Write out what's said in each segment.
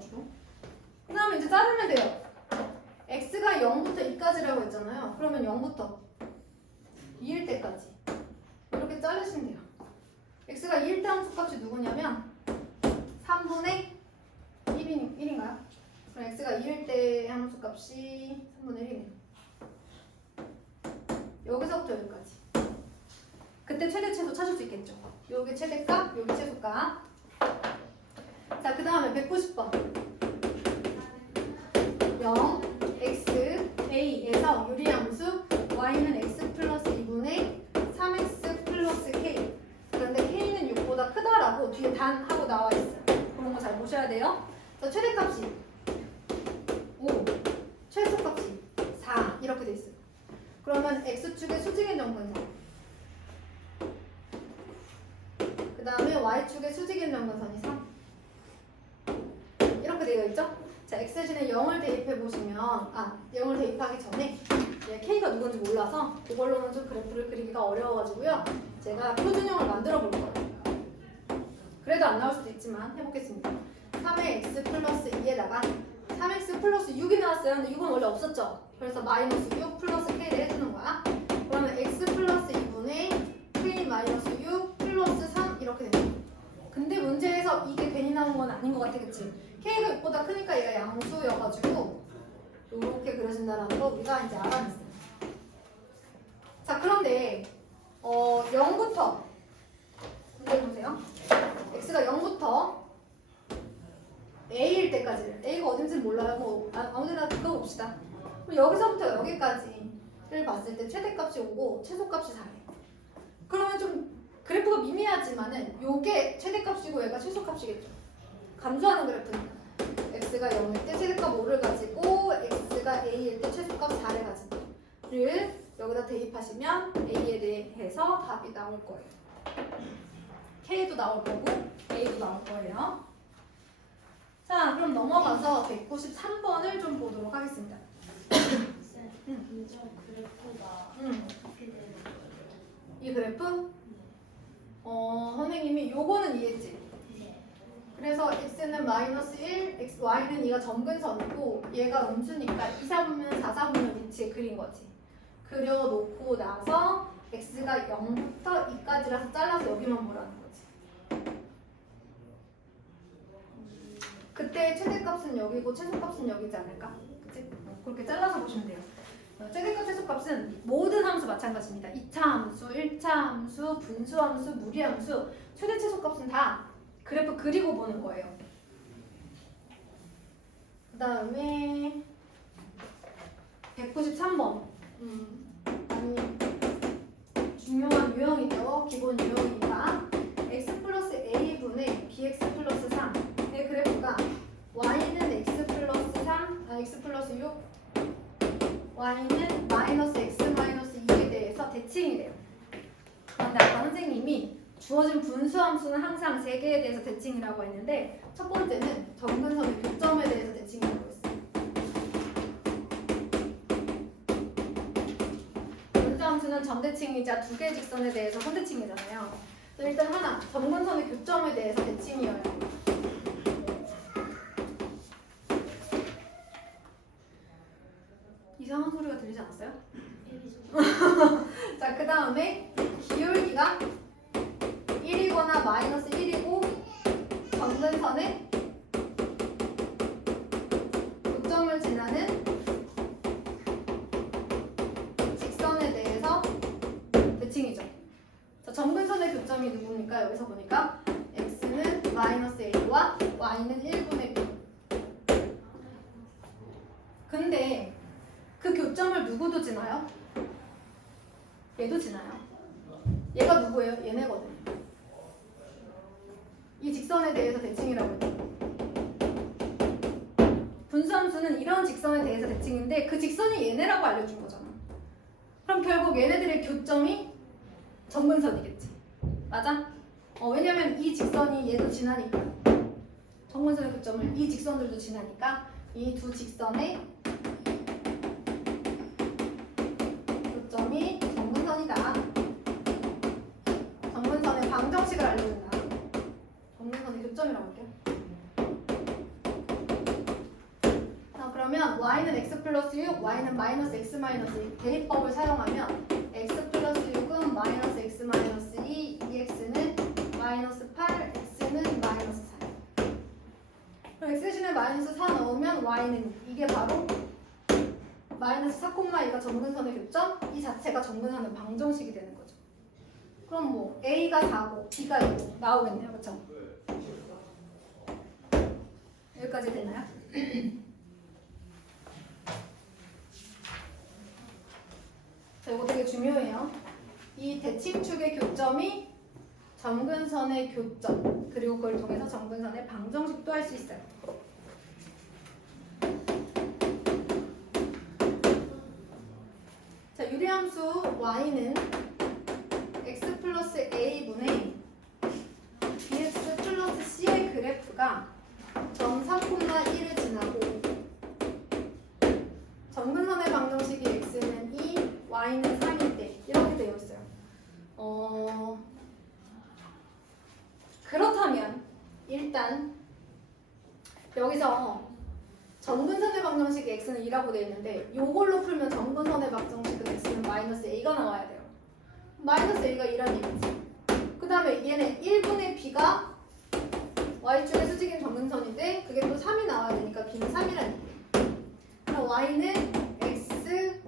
있어가지고. 그 다음에 이제 자르면 돼요. x가 0부터 2까지라고 했잖아요. 그러면 0부터 2일 때까지 이렇게 자르시면 돼요. x가 2일 때 함수값이 누구냐면 3분의 1인가요? 그럼 x가 2일 때 함수값이 3분의 1이네요. 여기서부터 여기까지. 그때 최대 최소 찾을 수 있겠죠. 여기 최대값, 여기 최소값. 자, 그 다음에 190번. 0, x, a에서 유리함수 y는 x 플러스 2분의 3x 플러스 k. 그런데 k는 6보다 크다라고 뒤에 단 하고 나와 있어요. 그런 거 잘 보셔야 돼요. 자, 최대값이 5, 최소값이 4 이렇게 돼 있어요. 그러면 x축의 수직인 정근선, 그 다음에 y축의 수직인 정근선이 3 이렇게 되어 있죠? 자, x 대신에 0을 대입해 보시면 0을 대입하기 전에 k가 누군지 몰라서 그걸로는 좀 그래프를 그리기가 어려워가지고요. 제가 표준형을 만들어 볼 거예요. 그래도 안 나올 수도 있지만 해보겠습니다. 3의 x 플러스 2에다가 3x 플러스 6이 나왔어요. 근데 6은 원래 없었죠? 그래서 마이너스 6 플러스 k를 해주는 거야. 그러면 x 플러스 2분의 k 마이너스 6 플러스 3 이렇게 됩니다. 근데 문제에서 이게 괜히 나온 건 아닌 것 같아, 그치? k가 6보다 크니까 얘가 양수여가지고 이렇게 그려진다는 거 우리가 이제 알아냈어요. 자, 그런데 0부터 문제 보세요. x가 0부터 a일 때까지를, a가 어딘지는 몰라요. 뭐 아무데나 그거 봅시다. 그럼 여기서부터 여기까지를 봤을 때 최대값이 5고 최소값이 4예요. 그러면 좀 그래프가 미미하지만은 요게 최대값이고 얘가 최소값이겠죠. 감소하는 그래프니까 x가 0일 때 최대값 5를 가지고 x가 a일 때 최소값 4를 가지고를 여기다 대입하시면 a에 대해서 답이 나올 거예요. k도 나올 거고 a도 나올 거예요. 자, 그럼 넘어가서 193번을 좀 보도록 하겠습니다. 쌤, 저 그래프가 어떻게 되는 거예요? 이 그래프? 선생님이 요거는 이해했지? 네. 그래서 x는 마이너스 1, y는 2가 점근선이고 얘가 음수니까 2, 4분면 4, 4분면 위치에 그린 거지. 그려놓고 나서 x가 0부터 2까지라서 잘라서 여기만 보라는 거지. 그때 최대값은 여기고 최소값은 여기지 않을까? 그치? 그렇게 잘라서 보시면 돼요. 최대값, 최소값은 모든 함수 마찬가지입니다. 2차 함수, 1차 함수, 분수 함수, 무리 함수, 최대 최소값은 다 그래프 그리고 보는 거예요. 그 다음에 193번. 아니, 중요한 유형이죠. 기본 유형이니까. x 플러스 a분의 bx 플러스 3의 그래프가 y는 x 플러스 3, x 플러스 6, y는 마이너스 x 마이너스 2에 대해서 대칭이 돼요. 그런데 아까 선생님이 주어진 분수함수는 항상 3개에 대해서 대칭이라고 했는데 첫 번째는 점근선의 교점에 대해서 대칭이라고 했어요. 분수함수는 점대칭이자 2개의 직선에 대해서 선대칭이잖아요. 그래서 일단 하나, 점근선의 교점에 대해서 대칭이어요. 이상한 소리가 들리지 않았어요? 자, 그 다음에 기울기가 1이거나 마이너스 1이고 점근선의 교점을 지나는 직선에 대해서 대칭이죠. 자, 점근선의 교점이 누굽니까? 여기서 보니까 x는 마이너스 a와 y는 1분의 b. 근데 그 교점을 누구도 지나요? 얘도 지나요. 얘가 누구예요? 얘네거든. 이 직선에 대해서 대칭이라고 해요. 분수함수는 이런 직선에 대해서 대칭인데 그 직선이 얘네라고 알려준 거잖아. 그럼 결국 얘네들의 교점이 점근선이겠지. 맞아? 왜냐면 이 직선이 얘도 지나니까. 점근선의 교점을 이 직선들도 지나니까 이 두 직선의 교점이 점근선이다. 점근선의 방정식을 알려준다. 점근선의 교점이라고 할게요. y는 x 플러스 6, y는 마이너스 x 마이너스 2 대입법을 사용하면 x 플러스 6은 마이너스 x 마이너스 2, 2x는 마이너스 8, x는 마이너스 4. 그럼 x 대신에 마이너스 4 넣으면 y는 이게 바로 마이너스 4,2가 정근선의 교점, 이 자체가 정근선의 방정식이 되는 거죠. 그럼 뭐 a가 4고 b가 2고 나오겠네요, 그렇죠? 여기까지 되나요? 자, 이거 되게 중요해요. 이 대칭축의 교점이 정근선의 교점, 그리고 그걸 통해서 정근선의 방정식도 할 수 있어요. 자, 유리함수 y는 x 플러스 a분의 bx 플러스 c의 그래프가 점 4,1을 지나고 정근선의 방정식이 x는 2, y는 3일 때 이렇게 되어 있어요. 그렇다면 일단 여기서 정근선의 방정식이 x는 2라고 되어 있는데 이걸로 풀면 정근선의 방정식은 x는 마이너스 a가 나와야 돼요. 마이너스 a가 2라는 얘기지. 그 다음에 얘는 1분의 b가 y축의 수직인 정근선인데 그게 또 3이 나와야 되니까 b는 3이라는 얘기예요. 그럼 y는 x,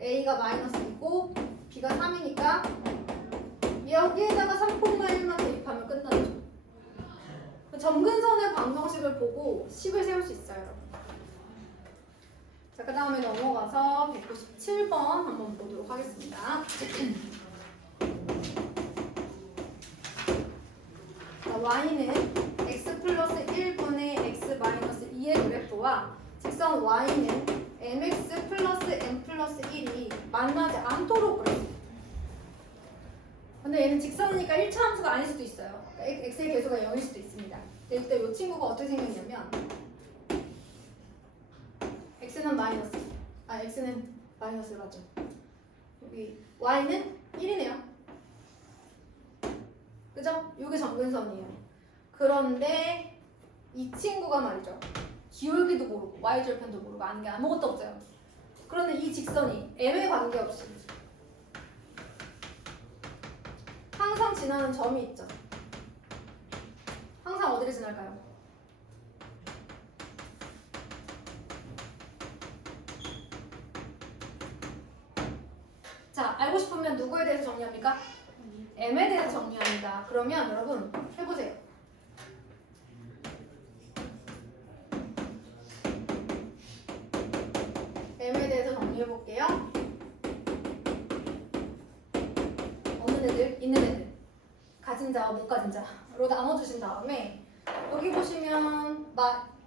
a가 마이너스 2고 b가 3이니까 여기에다가 3,1만 대입하면 끝나죠. 정근선의 방정식을 보고 식을 세울 수 있어요, 여러분. 자, 그 다음에 넘어가서 197번 한번 보도록 하겠습니다. 자, y는 x 플러스 1분의 x 마이너스 2의 그래프와 직선 y는 mx 플러스 m 플러스 1이 만나지 않도록 그랬어요. 근데 얘는 직선이니까 1차 함수가 아닐 수도 있어요. 그러니까 x의 개수가 0일 수도 있습니다. 근데 이때 이 친구가 어떻게 생겼냐면 x는 마이너스 맞죠? 여기 y는 1이네요. 그죠? 이게 정근선이에요. 그런데 이 친구가 말이죠. 기울기도 모르고 y절편도 모르고 아는 게 아무것도 없어요. 그런데 이 직선이 m에 관계없이 항상 지나는 점이 있죠. 항상 어디를 지날까요? 자, 알고 싶으면 누구에 대해서 정리합니까? m에 대해서 정리합니다. 그러면 여러분 해보세요. m에 대해서 정리해볼게요. 없는 애들, 있는 애들, 가진 자와 못 가진 자로 나눠주신 다음에 여기 보시면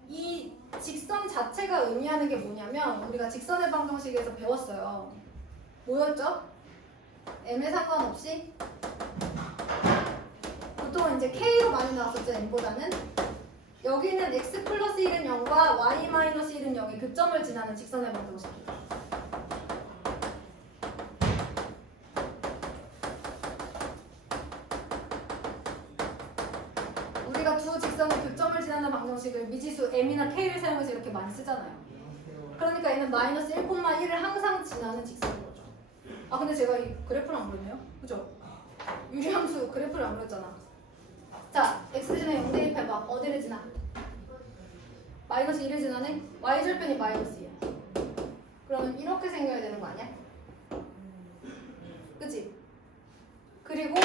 이 직선 자체가 의미하는 게 뭐냐면 우리가 직선의 방정식에서 배웠어요. 뭐였죠? m에 상관없이 보통은 이제 k로 많이 나왔었죠, m보다는. 여기는 x 플러스 1은 0과 y 마이너스 1은 0의 교점을 지나는 직선의 방정식이에요. 우리가 두 직선의 교점을 지나는 방정식을 미지수 m이나 k를 사용해서 이렇게 많이 쓰잖아요. 그러니까 얘는 마이너스 1,1을 항상 지나는 직선인 거죠. 아, 근데 제가 이 그래프를 안 그렸네요? 그죠? 유리함수 그래프를 안 그렸잖아. 자, x 대신에 0 대입해봐. 어디를 지나? 마이너스 1을 지나네? y절편이 마이너스 2야. 그러면 이렇게 생겨야 되는 거 아니야? 그치? 그리고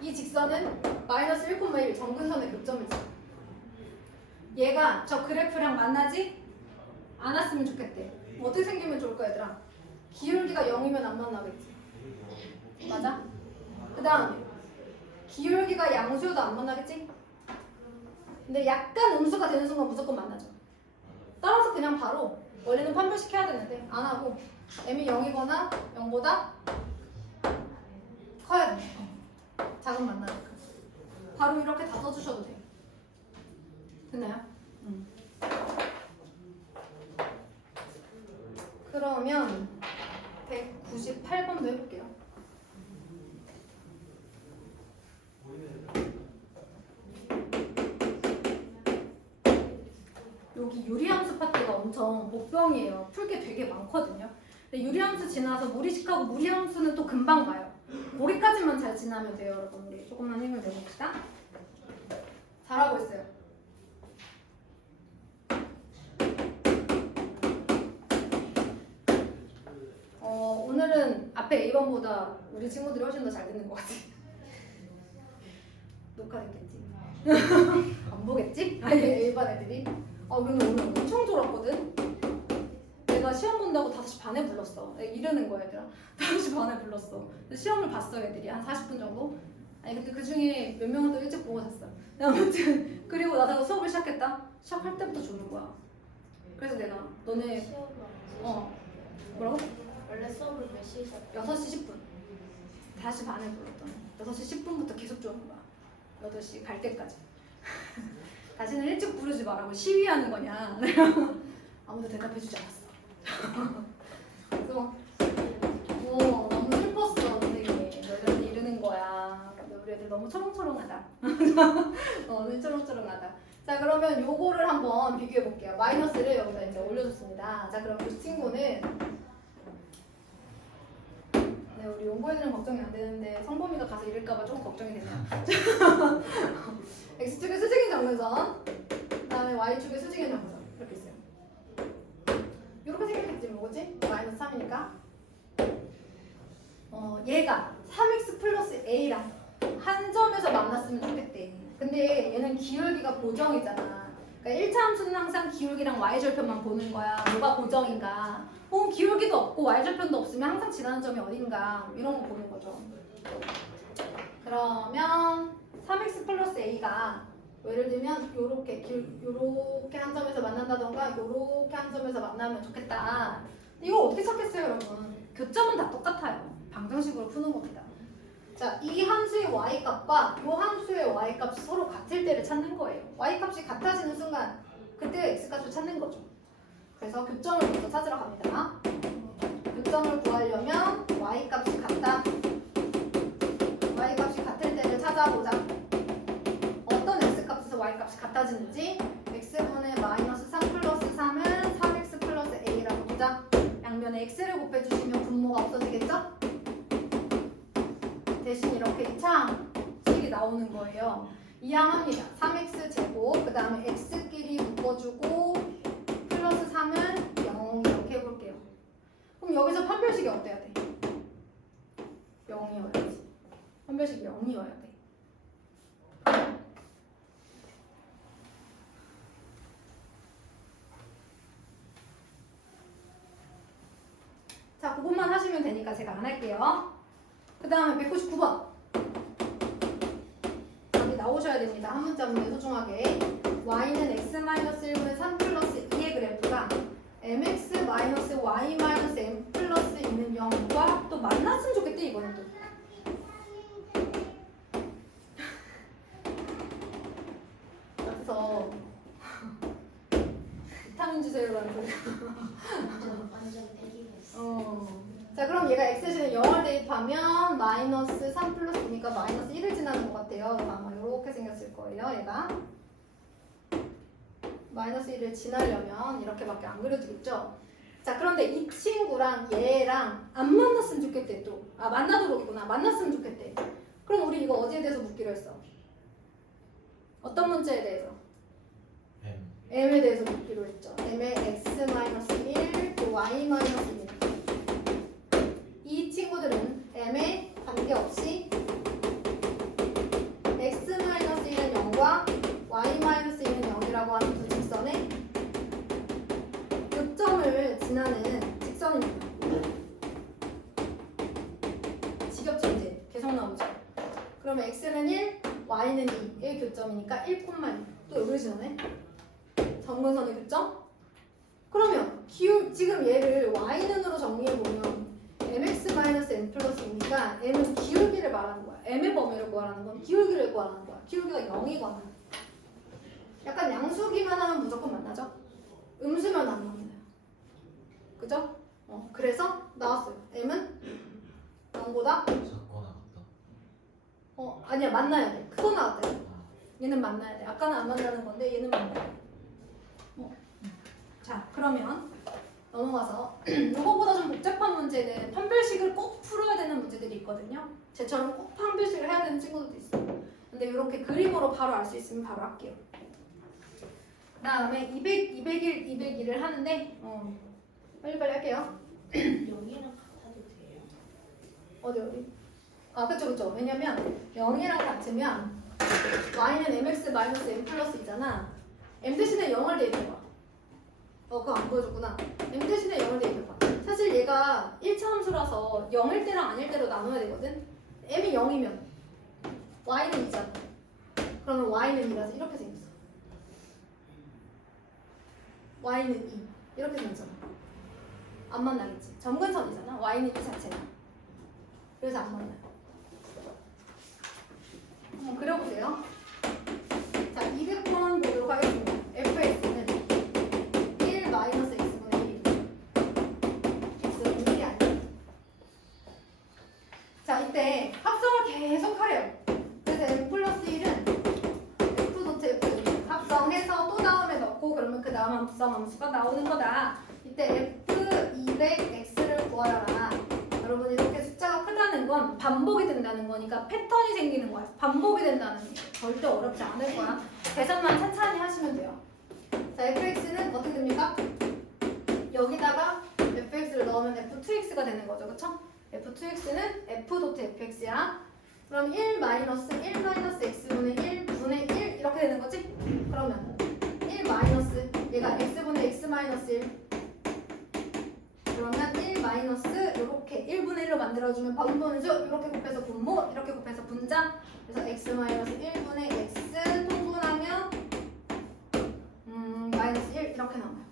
이 직선은 마이너스 1,1 정근선의 교점을 지나. 얘가 저 그래프랑 만나지 않았으면 좋겠대. 어떻게 생기면 좋을까, 얘들아? 기울기가 0이면 안 만나겠지. 맞아? 그 다음에 기울기가 양수여도 안 만나겠지? 근데 약간 음수가 되는 순간 무조건 만나죠. 따라서 그냥 바로 원래는 판별시켜야 되는데 안 하고 m이 0이거나 0보다 커야 돼. 작은 만나니까. 바로 이렇게 다 써주셔도 돼요. 됐나요? 그러면 198번도 해볼게요. 여기 유리함수 파트가 엄청 복병이에요. 풀 게 되게 많거든요. 근데 유리함수 지나서 무리식하고 무리함수는 또 금방 가요. 거기까지만 잘 지나면 돼요, 여러분. 우리 조금만 힘을 내봅시다. 잘하고 있어요. 오늘은 앞에 A번보다 우리 친구들이 훨씬 더 잘 듣는 것 같아. 녹화됐겠지? 안 보겠지? 아니 A반 애들이. 근데 오늘 엄청 졸았거든? 내가 시험 본다고 5시 반에 불렀어. 내가 이러는 거야 얘들아. 5시 반에 불렀어. 근데 시험을 봤어 애들이 한 40분 정도? 아니 근데 그 중에 몇 명은 또 일찍 보고 잤어. 아무튼 그리고 나다가 수업을 시작했다? 시작할 때부터 조는 거야. 그래서 내가 너네 시험을 뭐라고? 원래 수업을 몇 시에 시작? 6시 10분 5시 반에 불렀더니 6시 10분부터 계속 조는 거야. 8시 갈 때까지. 다시는 일찍 부르지 말라고 시위하는 거냐. 아무도 대답해주지 않았어. 그래서 너무 슬펐어 선생님. 너희들한테 이러는 거야. 근데 우리 애들 너무 초롱초롱하다. 너무 초롱초롱하다. 자 그러면 요거를 한번 비교해 볼게요. 마이너스를 여기다 이제 올려줬습니다. 자 그럼 이 친구는 우리 연구애들은 걱정이 안 되는데 성범이가 가서 이럴까봐 조금 걱정이 되네요. X축의 수직인 정근선, 그 다음에 Y축의 수직인 정근선 이렇게 있어요. 이렇게 생겼겠지 뭐지? 마이너스 3이니까 얘가 3x 플러스 a랑 한 점에서 만났으면 좋겠대. 근데 얘는 기울기가 고정이잖아. 그러니까 1차 함수는 항상 기울기랑 y절편만 보는 거야. 뭐가 고정인가. 기울기도 없고 y절편도 없으면 항상 지나는 점이 어딘가 이런 거 보는 거죠. 그러면 3x 플러스 a가 예를 들면 요렇게 한 점에서 만난다던가 요렇게 한 점에서 만나면 좋겠다. 이거 어떻게 찾겠어요 여러분? 교점은 다 똑같아요. 방정식으로 푸는 겁니다. 자, 이 함수의 y값과 이 함수의 y값이 서로 같을 때를 찾는 거예요. y값이 같아지는 순간 그때 x값을 찾는 거죠. 그래서 교점을 먼저 찾으러 갑니다. 교점을 구하려면 y값이 같다. y값이 같을 때를 찾아보자. 어떤 x값에서 y값이 같아지는지. x분의 마이너스 3 플러스 3은 3x 플러스 a라고 보자. 양면에 x를 곱해주시면 분모가 없어지겠죠? 대신 이렇게 이항식이 나오는 거예요. 이항합니다. 3x 제곱 그 다음에 x끼리 묶어주고 플러스 3은 0 이렇게 해볼게요. 그럼 여기서 판별식이 어때야 돼? 0이어야지. 판별식이 0이어야 돼. 자, 그것만 하시면 되니까 제가 안 할게요. 그 다음에 199번. 여기 나오셔야 됩니다. 한 문자문에 소중하게. y는 x-1분의 3 플러스 2의 그래프가 mx-y-m 플러스 있는 0과 또 만났으면 좋겠대 이거는 또. 그래서 비타민 주세요라는 소리. 완전 대기했어. 자 그럼 얘가 x제는 0을 대입하면 마이너스 3 플러스 2니까 마이너스 1을 지나는 것 같아요. 아마 이렇게 생겼을 거예요. 얘가 마이너스 1을 지나려면 이렇게밖에 안 그려지겠죠. 자 그런데 이 친구랑 얘랑 안 만났으면 좋겠대 또. 만나도록이구나. 만났으면 좋겠대. 그럼 우리 이거 어디에 대해서 묻기로 했어? 어떤 문제에 대해서? m에 대해서 묻기로 했죠. m의 x-1, 또 y-1. 이 친구들은 m에 관계없이 x-1은 0과 y-1은 0이라고 하는 두 직선의 교점을 지나는 직선입니다. 지겹죠 이제? 계속 나오죠? 그러면 x는 1, y는 2의 교점이니까 1,2. 또 여기를 지나네? 점근선의 교점? 그러면 지금 얘를 y는으로 정리해보면 mx-n 플러스 2니까 m은 기울기를 말하는 거야. m의 범위를 구하라는 건 기울기를 구하라는 거야. 기울기가 0이거나. 약간 양수기만 하면 무조건 만나죠? 음수면 안 만나요. 그죠? 그래서 나왔어요. m은 0보다 작거나 같다. 아니야 만나야 돼. 크거 나왔대요. 얘는 만나야 돼. 아까는 안 만나는 건데 얘는 만나야 돼. 자, 그러면 넘어가서 이거보다 좀 복잡한 문제는 판별식을 꼭 풀어야 되는 문제들이 있거든요. 쟤처럼 꼭 판별식을 해야 되는 친구들도 있어요. 근데 이렇게 그림으로 바로 알 수 있으면 바로 할게요. 그 다음에 200, 201, 202를 하는데 빨리빨리 할게요. 여기랑 같아도 돼요? 어디? 아, 그쵸. 왜냐면 0이랑 같으면 y는 mx 마이너스 m 플러스 2잖아. m 대신에 0을 대입해봐. 그거 안 보여줬구나. m 대신에 0을 대입해봐. 사실 얘가 1차 함수라서 0일 때랑 아닐 때로 나눠야 되거든. m이 0이면 y는 2잖아. 그러면 y는 2라서 이렇게 생겼어. y는 2 이렇게 생겼잖아. 안 만나겠지. 점근선이잖아. y는 2 자체가. 그래서 안 만나요. 한번 그려보세요. 자, 200번 보도록 하겠습니다. fx는 1 마이너스 x분의 1. x는 1이 아니에요. 자, 이때 합성을 계속 하래요. 그래서 m 플러스 1은 f 도트 f 합성해서 또 다음에 넣고 그러면 그 다음 합성 함수가 나오는 거다. 이때 f200x를 구하라. 여러분 이렇게 숫자가 크다는 건 반복이 된다는 거니까 패턴이 생기는 거야. 반복이 된다는 게 절대 어렵지 않을 거야. 계산만 천천히 하시면 돼요. 자, fx는 어떻게 됩니까? 여기다가 fx를 넣으면 f2x가 되는 거죠. 그쵸? f2x는 f 도트 fx야. 그럼 1 마이너스 x분의 1분의 1 이렇게 되는 거지? 그러면 1 마이너스 얘가 x분의 x 마이너스 1 그러면 1 마이너스 이렇게 1분의 1로 만들어주면 번분수 이렇게 곱해서 분모 이렇게 곱해서 분자 그래서 x 마이너스 1분의 x 통분하면 마이너스 1 이렇게 나와요.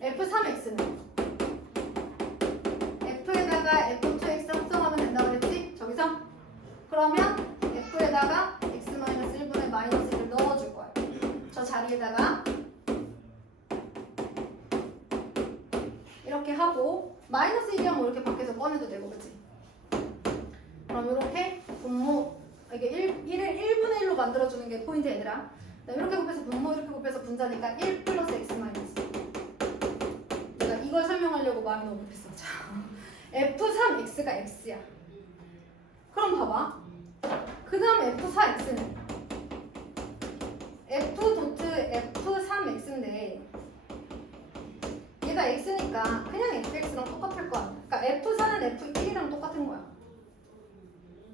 f3x는 f에다가 f2x 합성하면 된다고 그랬지? 저기서? 그러면 f에다가 x 마이너스 1분의 마이너스 1을 넣어줄 거예요. 저 자리에다가 이렇게 하고 마이너스 1이면 이렇게 밖에서 꺼내도 되고 그치? 그럼 이렇게 분모 이게 1을 1분의 1로 만들어주는 게 포인트 얘들아. 이렇게 곱해서 분모 이렇게 곱해서 분자니까 1 플러스 x 마이너스 내가 이걸 설명하려고 마음이 너무 급했어. 자, f3x가 x야. 그럼 봐봐. 그 다음 f4x는 f 도트 f3x인데 얘가 x니까 그냥 fx랑 똑같을 거 아니야. 그러니까 f4는 f1이랑 똑같은 거야.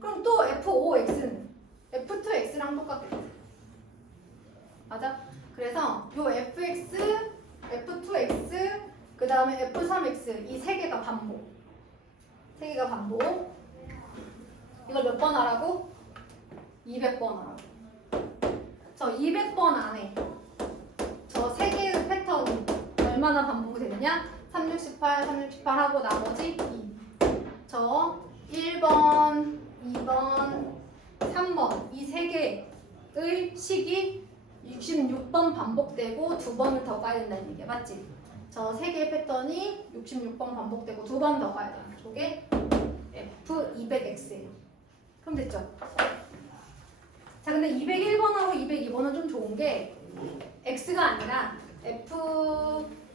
그럼 또 f5x는 f2x랑 똑같겠지. 맞아? 그래서 요 fx, f2x, 그 다음에 f3x 이 세 개가 반복. 세 개가 반복. 이걸 몇 번 하라고? 200번 하라고. 저 200번 안에 저 세 개의 패턴이 얼마나 반복이 되느냐? 368, 368 하고 나머지 2. 저 1번, 2번, 3번 이 세 개의 식이 66번 반복되고 2번을 더 가야 된다는 얘기야. 맞지? 저 세 개의 패턴이 66번 반복되고 2번 더 가야 돼. 저게 F200X예요. 그럼 됐죠? 자, 근데 201번하고 202번은 좀 좋은 게 X가 아니라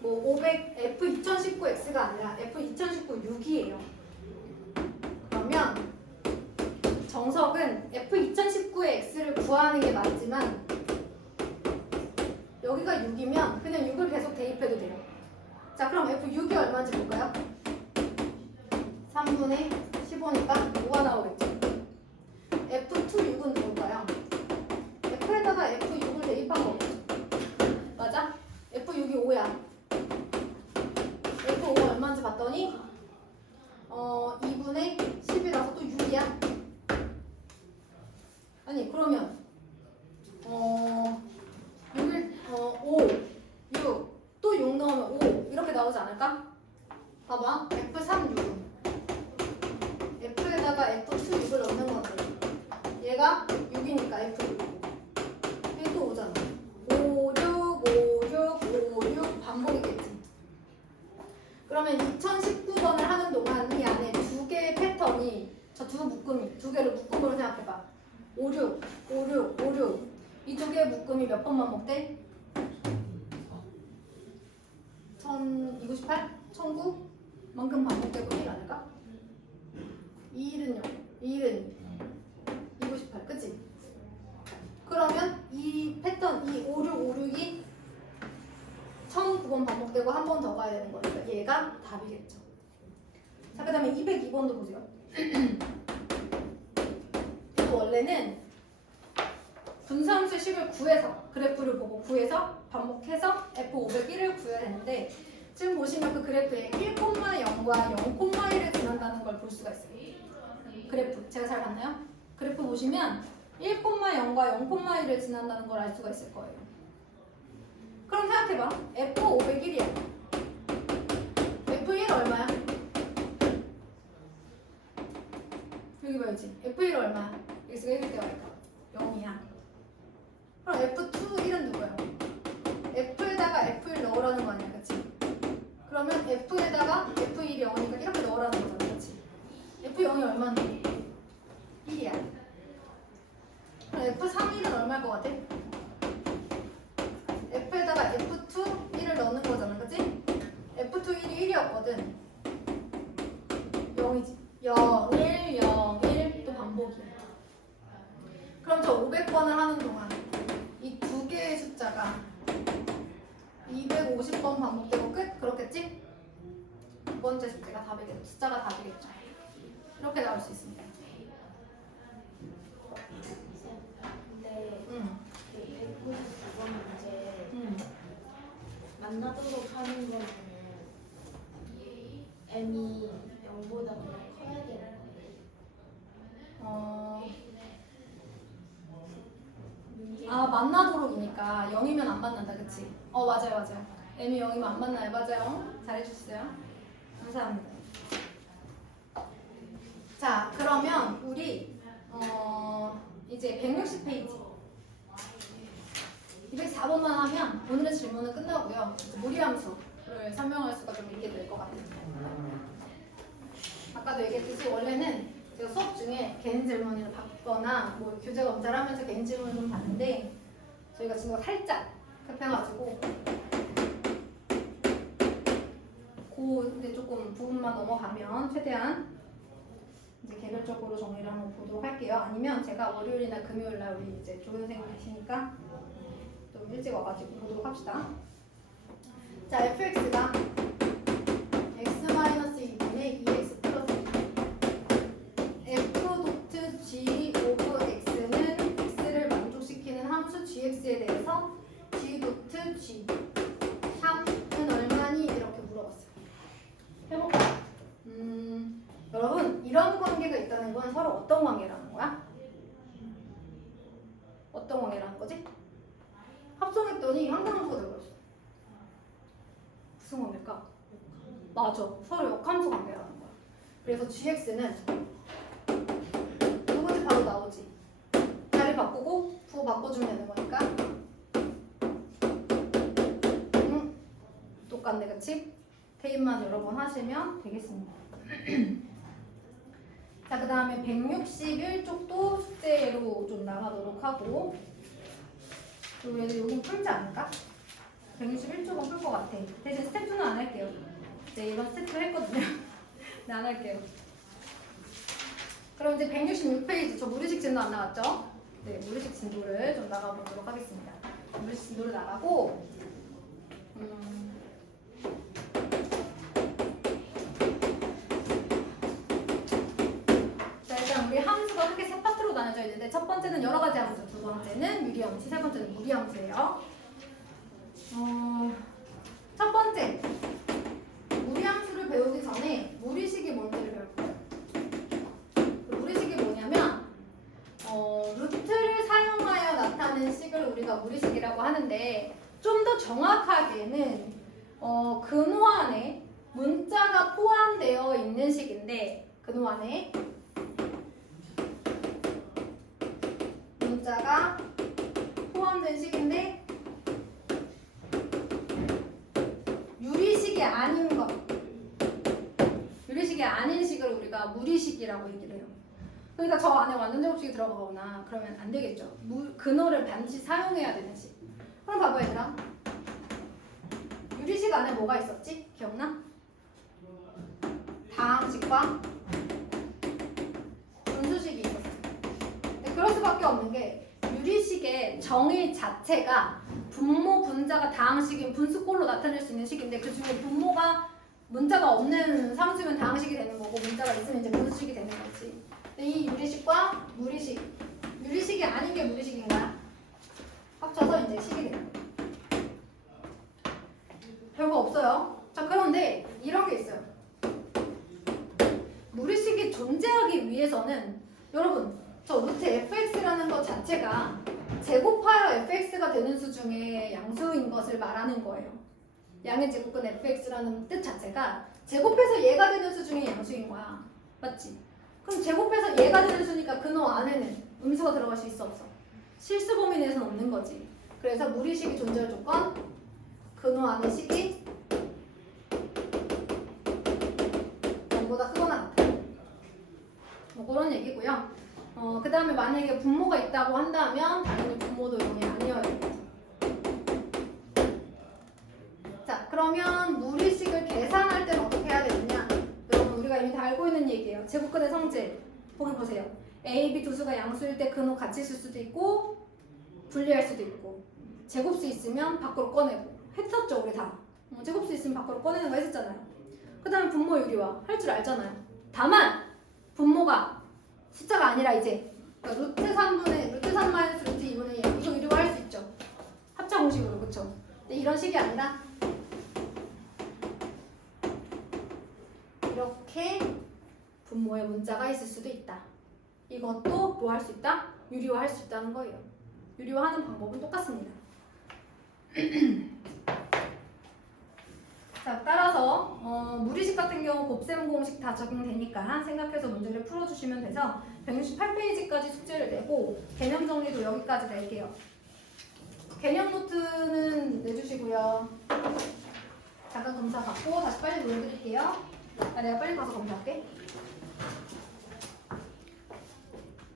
F2019X가 아니라 F2019 6이에요. 그러면 정석은 F2019의 X를 구하는 게 맞지만 여기가 6이면 그냥 6을 계속 대입해도 돼요. 자, 그럼 F6이 얼마인지 볼까요? 3분의 15니까 5가 나오겠죠. F26은 뭘까요? F에다가 F6을 대입한 거겠죠. 맞아? F6이 5야. F5가 얼마인지 봤더니 2분의 10이라서 또 6이야. 아니 그러면 6을 5, 6, 또 6 넣으면 5 이렇게 나오지 않을까? 봐봐. F36은 F에다가 F26을 넣는 건데 얘가 6이니까 F6 이게 또 5잖아. 5, 6, 5, 6, 5, 6 반복이겠지. 그러면 2019번을 하는 동안 이 안에 두 개의 패턴이 저 두 묶음이 두 개를 묶음으로 생각해봐. 5, 6, 5, 6, 5, 6 이 두 개의 묶음이 몇 번 반복돼? 258? 1009만큼 반복되고 1 아닐까? 2일은 0, 2일은 298, 그치? 그러면 이 패턴, 이 5656이 1009번 반복되고 한 번 더 가야 되는 거니까 얘가 답이겠죠. 자, 그 다음에 202번도 보세요. 이거 원래는 분수함수 식을 구해서 그래프를 보고 구해서 반복해서 F501을 구해야 되는데 지금 보시면 그 그래프에 1,0과 0,1을 지난다는 걸 볼 수가 있어요. 그래프 제가 잘 봤나요? 그래프 보시면 1,0과 0,1을 지난다는 걸 알 수가 있을 거예요. 그럼 생각해봐. F501이야. F1 얼마야? 여기 봐야지. F1 얼마야? x가 1일 때 말까? 0이야. 그럼 F2 1은 누구야? F에다가 F1 넣으라는 거 아니야, 그치? 그러면 F에다가 F1이 0이니까 이렇게 넣으라는 거잖아, 그치? F0이 얼마인데? 1이야. 그럼 F3 1은 얼마일 것 같아? F에다가 F2 1을 넣는 거잖아, 그치? F2 1이 1이었거든. 0이지. 0, 1, 0, 1, 또 반복이야. 그럼 저 500번을 하는 동안 이 두 개의 숫자가 250번 반복되고 끝? 그렇겠지? 두 번째 숫자가 답이겠죠. 이렇게 나올 수 있습니다. 근데 응. 그 199번 문제 응. 만나도록 하는 거는 m이 0보다 그냥 커야 되는 거예요. 만나도록이니까 0이면 안 만난다, 그치? 맞아요. m이 0이면 안 만나요, 맞아요. 잘해주셨어요. 감사합니다. 자, 그러면 우리 이제 160페이지 204번만 하면 오늘의 질문은 끝나고요. 무리함수를 설명할 수가 좀 있게 될 것 같아요. 아까도 얘기했듯이 원래는 제가 수업 중에 개인 질문을 받거나 뭐 교재 검사를 하면서 개인 질문을 좀 받는데 저희가 지금 살짝 급해가지고 이제 조금 부분만 넘어가면 최대한 이제 개별적으로 정리를 한번 보도록 할게요. 아니면 제가 월요일이나 금요일날 우리 이제 조 선생님 계시니까 좀 일찍 와가지고 보도록 합시다. 자, fx가 x-2분의 2x 플러스 f 도트 g 오브 x는 x를 만족시키는 함수 gx에 대해서 g 도트 g 3은 얼마니? 이렇게 물어봤어요. 해볼까요? 여러분, 이런 관계가 있다는 건 서로 어떤 관계라는 거야? 어떤 관계라는 거지? 합성했더니 항상함수가 되어버렸어. 무슨 관계일까? 맞아, 서로 역함수 관계라는 거야. 그래서 gx는 누구지? 바로 나오지. 자리 바꾸고 부호 바꿔주면 되는 거니까 똑같네, 그치? 대입만 여러 번 하시면 되겠습니다. 자, 그 다음에 161쪽도 숙제로 좀 나가도록 하고, 그리고 여긴 풀지 않을까? 161쪽은 풀 것 같아. 대신 스텝2는 안 할게요. 네, 이번 스텝2 했거든요. 네, 안 할게요. 그럼 이제 166페이지, 저 무리식 진도 안 나왔죠? 네, 무리식 진도를 좀 나가보도록 하겠습니다. 무리식 진도를 나가고, 우리 함수가 크게 세 파트로 나눠져 있는데 첫 번째는 여러 가지 함수, 두 번째는 유리함수, 세 번째는 무리함수예요. 첫 번째, 무리함수를 배우기 전에 무리식이 뭔지를 배울 거예요. 무리식이 뭐냐면 루트를 사용하여 나타낸 식을 우리가 무리식이라고 하는데 좀 더 정확하게는 근호 안에 문자가 포함되어 있는 식인데 근호 안에 문자가 포함된 식인데 유리식이 아닌 것, 유리식이 아닌 식을 우리가 무리식이라고 얘기를 해요. 그러니까 저 안에 완전 제곱식이 들어가거나 그러면 안 되겠죠. 근호를 반드시 사용해야 되는 식. 그럼 봐봐 얘들아. 유리식 안에 뭐가 있었지? 기억나? 다항식과 분수식이 있었어요. 근데 그럴 수밖에 없는 게 유리식의 정의 자체가 분모 분자가 다항식인 분수꼴로 나타낼 수 있는 식인데 그 중에 분모가 문자가 없는 상수면 다항식이 되는 거고 문자가 있으면 이제 분수식이 되는 거지. 근데 이 유리식과 무리식, 유리식이 아닌 게 무리식인가? 합쳐서 이제 식이 되는 거예요. 별거 없어요. 자, 그런데 이런 게 있어요. 무리식이 존재하기 위해서는 여러분 저 루트 fx라는 것 자체가 제곱하여 fx가 되는 수 중에 양수인 것을 말하는 거예요. 양의 제곱근 fx라는 뜻 자체가 제곱해서 얘가 되는 수 중에 양수인 거야. 맞지? 그럼 제곱해서 얘가 되는 수니까 근호 안에는 음수가 들어갈 수 있어 없어? 실수 범위 내에서는 없는 거지. 그래서 무리식이 존재할 조건 근호 안의 식이 0보다 크거나 같아. 뭐 그런 얘기고요. 그 다음에 만약에 분모가 있다고 한다면 당연히 분모도 0이 아니어야 돼요. 자, 그러면 무리식을 계산할 때는 어떻게 해야 되느냐? 여러분 우리가 이미 다 알고 있는 얘기예요. 제곱근의 성질 보기 보세요. A, B 두 수가 양수일 때 근호 같이 쓸 수도 있고 분리할 수도 있고 제곱수 있으면 밖으로 꺼내고 했었죠 우리 다. 제곱수 있으면 밖으로 꺼내는 거 했었잖아요. 그 다음에 분모 유리화 할 줄 알잖아요. 다만 분모가 숫자가 아니라 이제 그러니까 루트 3분의 루트 3 마이너스 루트 2분의 1 이거 유리화 할 수 있죠. 합차 공식으로 그쵸? 근데 이런 식이 아니라 이렇게 분모의 문자가 있을 수도 있다. 이것도 뭐 할 수 있다? 유리화 할 수 있다는 거예요. 유리화하는 방법은 똑같습니다. 자, 따라서 무리식 같은 경우 곱셈 공식 다 적용되니까 생각해서 문제를 풀어주시면 돼서 168페이지까지 숙제를 내고 개념 정리도 여기까지 낼게요. 개념 노트는 내주시고요. 잠깐 검사 받고 다시 빨리 보여드릴게요. 내가 빨리 가서 검사할게.